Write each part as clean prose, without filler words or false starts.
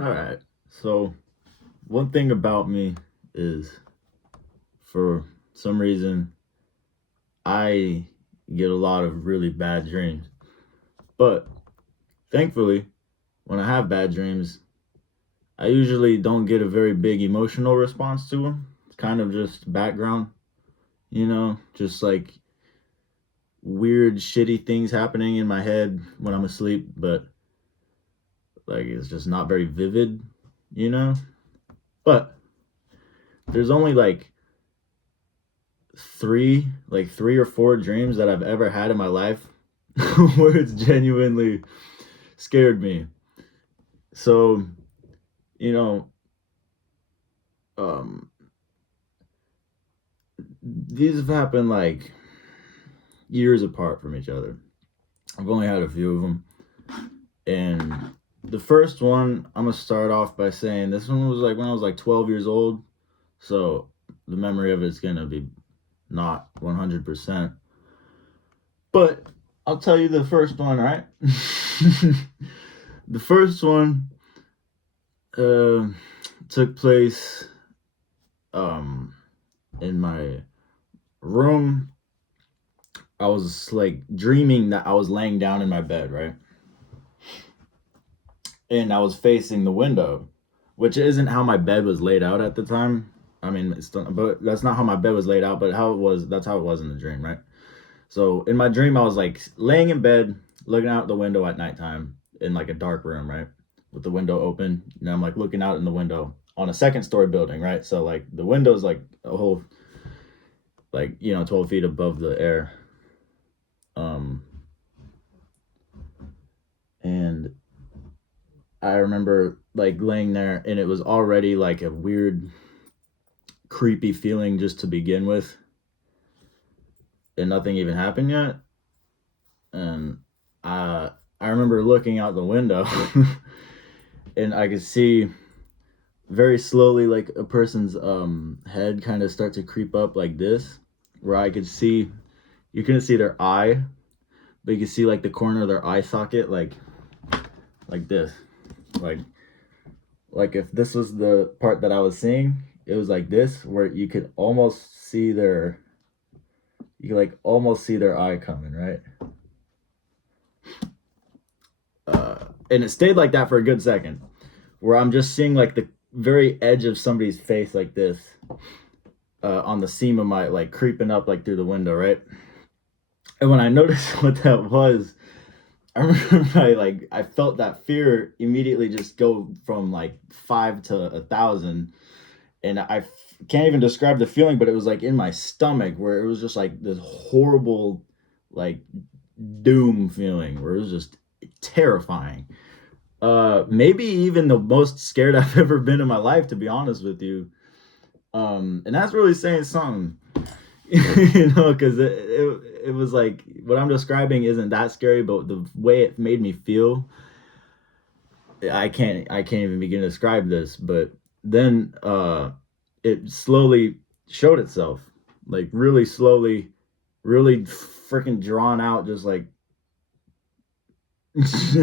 All right. So, one thing about me is for some reason I get a lot of really bad dreams. But thankfully, when I have bad dreams, I usually don't get a very big emotional response to them. It's kind of just background, just like weird, shitty things happening in my head when I'm asleep, but like it's just not very vivid, you know? But there's only three or four dreams that I've ever had in my life where it's genuinely scared me. So, you know, um, these have happened like years apart from each other. I've only had a few of them. And the first one, I'm going to start off by saying this one was like when I was like 12 years old. So the memory of it's going to be not 100%. But I'll tell you the first one, right? The first one uh, took place in my room. I was like dreaming that I was laying down in my bed, right? And I was facing the window, which isn't how my bed was laid out at the time. I mean, but that's not how my bed was laid out, but that's how it was in the dream, right? So in my dream, I was like laying in bed, looking out the window at nighttime in like a dark room, right? With the window open. And I'm like looking out in the window on a second story building, right? So like the window's like a whole, like, 12 feet above the air. Um, and I remember like laying there and it was already like a weird, creepy feeling just to begin with. And nothing even happened yet. And I remember looking out the window and I could see very slowly like a person's head kind of start to creep up like this, where I could see you couldn't see their eye, but you could see like the corner of their eye socket like this. Like if this was the part that I was seeing, it was like this where you could almost see their eye coming, right? And it stayed like that for a good second, where I'm just seeing like the very edge of somebody's face like this, on the seam of my, like, creeping up like through the window, right? And when I noticed what that was, I remember I felt that fear immediately just go from like 5 to 1,000, and can't even describe the feeling, but it was like in my stomach where it was just like this horrible, like, doom feeling where it was just terrifying. Maybe even the most scared I've ever been in my life, to be honest with you. And that's really saying something, because it was like what I'm describing isn't that scary, but the way it made me feel, I can't even begin to describe this. But then it slowly showed itself, like really slowly, really freaking drawn out, just like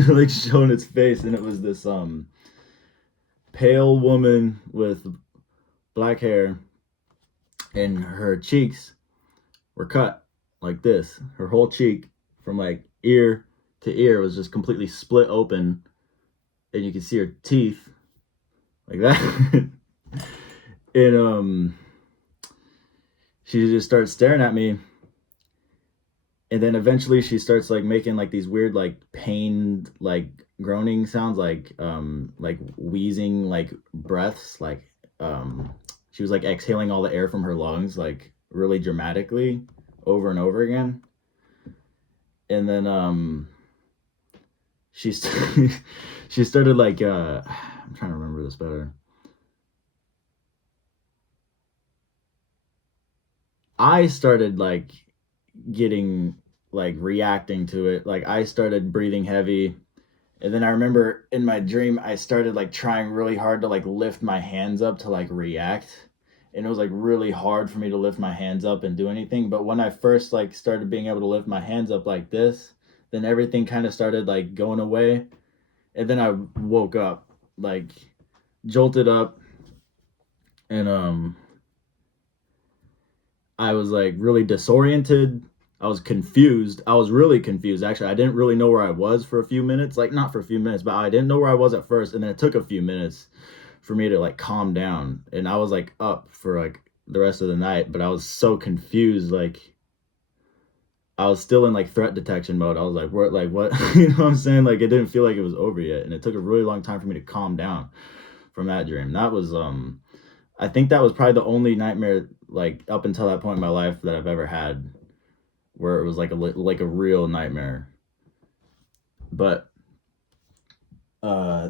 like showing its face, and it was this pale woman with black hair, and her cheeks were cut like this. Her whole cheek from like ear to ear was just completely split open, and you could see her teeth like that. And she just starts staring at me, and then eventually she starts like making like these weird like pained like groaning sounds, like wheezing like breaths, like she was like exhaling all the air from her lungs like really dramatically over and over again. And then she she started like I'm trying to remember this better. I started like getting like reacting to it. Like I started breathing heavy. And then I remember in my dream I started like trying really hard to like lift my hands up to like react. And it was like really hard for me to lift my hands up and do anything. But when I first like started being able to lift my hands up like this, then everything kind of started like going away. And then I woke up, like jolted up, and I was like really disoriented. I was confused. I was really confused. Actually, I didn't really know where I was for a few minutes. Like not for a few minutes, but I didn't know where I was at first, and then it took a few minutes for me to like calm down. And I was like up for like the rest of the night, but I was so confused. Like I was still in like threat detection mode. I was like, what, like what? You know what I'm saying? Like it didn't feel like it was over yet, and it took a really long time for me to calm down from that dream. That was I think that was probably the only nightmare like up until that point in my life that I've ever had where it was like a real nightmare. But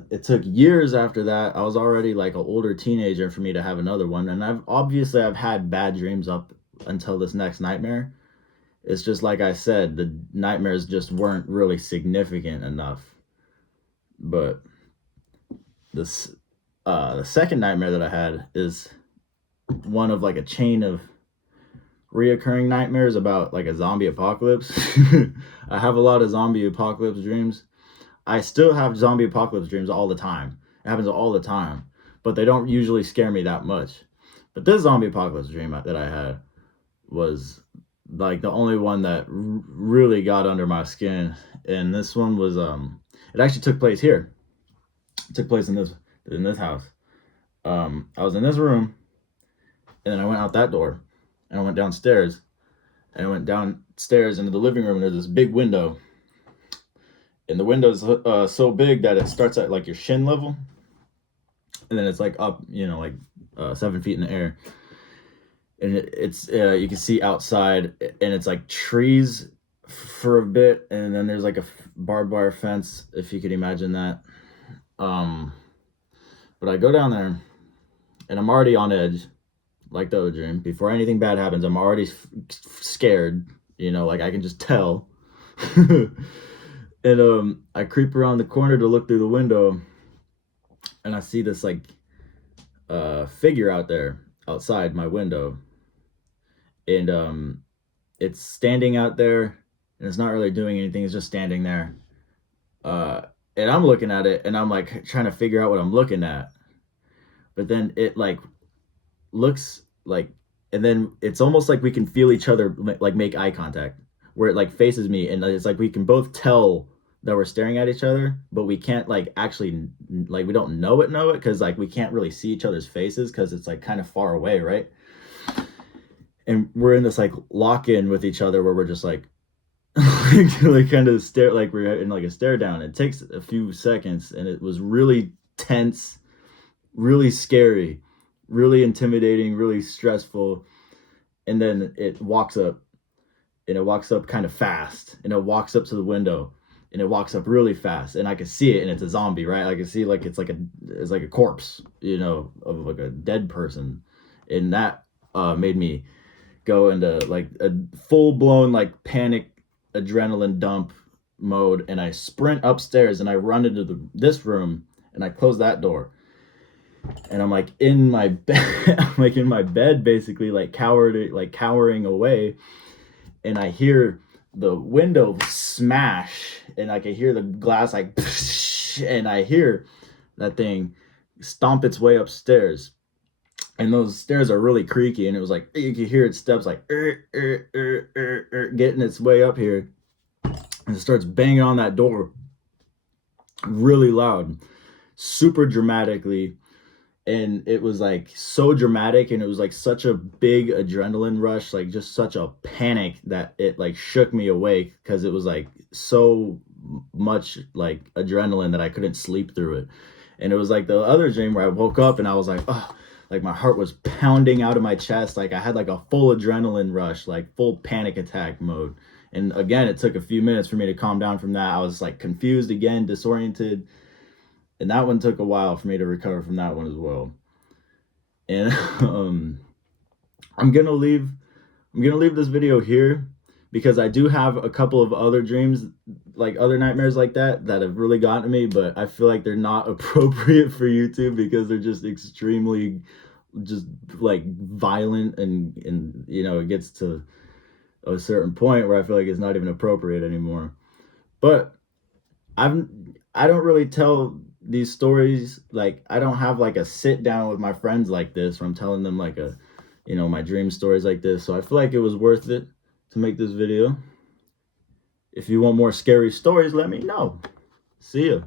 it took years after that. I was already like an older teenager for me to have another one, and I've had bad dreams up until this next nightmare. It's just like I said, the nightmares just weren't really significant enough. But this the second nightmare that I had is one of like a chain of reoccurring nightmares about like a zombie apocalypse. I have a lot of zombie apocalypse dreams. I still have zombie apocalypse dreams all the time. It happens all the time, but they don't usually scare me that much. But this zombie apocalypse dream that I had was like the only one that really got under my skin. And this one was it actually took place here. It took place in this house. I was in this room, and then I went out that door, and I went downstairs, and I went downstairs into the living room, and there's this big window, and the window's so big that it starts at like your shin level, and then it's like up, like 7 feet in the air, and it's you can see outside, and it's like trees for a bit, and then there's like a barbed wire fence, if you could imagine that. But I go down there, and I'm already on edge, like the other dream. Before anything bad happens, I'm already scared. Like I can just tell. And I creep around the corner to look through the window, and I see this like figure out there outside my window, and it's standing out there, and it's not really doing anything. It's just standing there, and I'm looking at it, and I'm like trying to figure out what I'm looking at, but then it like looks like, and then it's almost like we can feel each other like make eye contact, where it like faces me, and it's like we can both tell that we're staring at each other, but we can't like actually, like we don't know it because like we can't really see each other's faces because it's like kind of far away, right? And we're in this like lock-in with each other where we're just like like kind of stare, like we're in like a stare down. It takes a few seconds, and it was really tense, really scary, really intimidating, really stressful. And then it walks up, and it walks up kind of fast, and it walks up to the window, and it walks up really fast, and I can see it, and it's a zombie, right? I can see like it's like a corpse, of like a dead person. And that made me go into like a full-blown like panic adrenaline dump mode, and I sprint upstairs, and I run into this room, and I close that door, and I'm like in my bed. I'm like in my bed, basically like cowering away, and I hear the window smash, and I can hear the glass like and I hear that thing stomp its way upstairs, and those stairs are really creaky, and it was like you could hear its steps like getting its way up here, and it starts banging on that door really loud, super dramatically. And it was like so dramatic, and it was like such a big adrenaline rush, like just such a panic, that it like shook me awake, because it was like so much like adrenaline that I couldn't sleep through it. And it was like the other dream where I woke up, and I was like, oh, like my heart was pounding out of my chest, like I had like a full adrenaline rush, like full panic attack mode. And again, it took a few minutes for me to calm down from that. I was like confused again, disoriented, and that one took a while for me to recover from that one as well. And I'm gonna leave this video here, because I do have a couple of other dreams, like other nightmares like that have really gotten to me, but I feel like they're not appropriate for YouTube, because they're just extremely just like violent, and it gets to a certain point where I feel like it's not even appropriate anymore. But I don't really tell these stories, like I don't have like a sit down with my friends like this where I'm telling them like a, you know, my dream stories like this. So I feel like it was worth it to make this video. If you want more scary stories, let me know. See ya.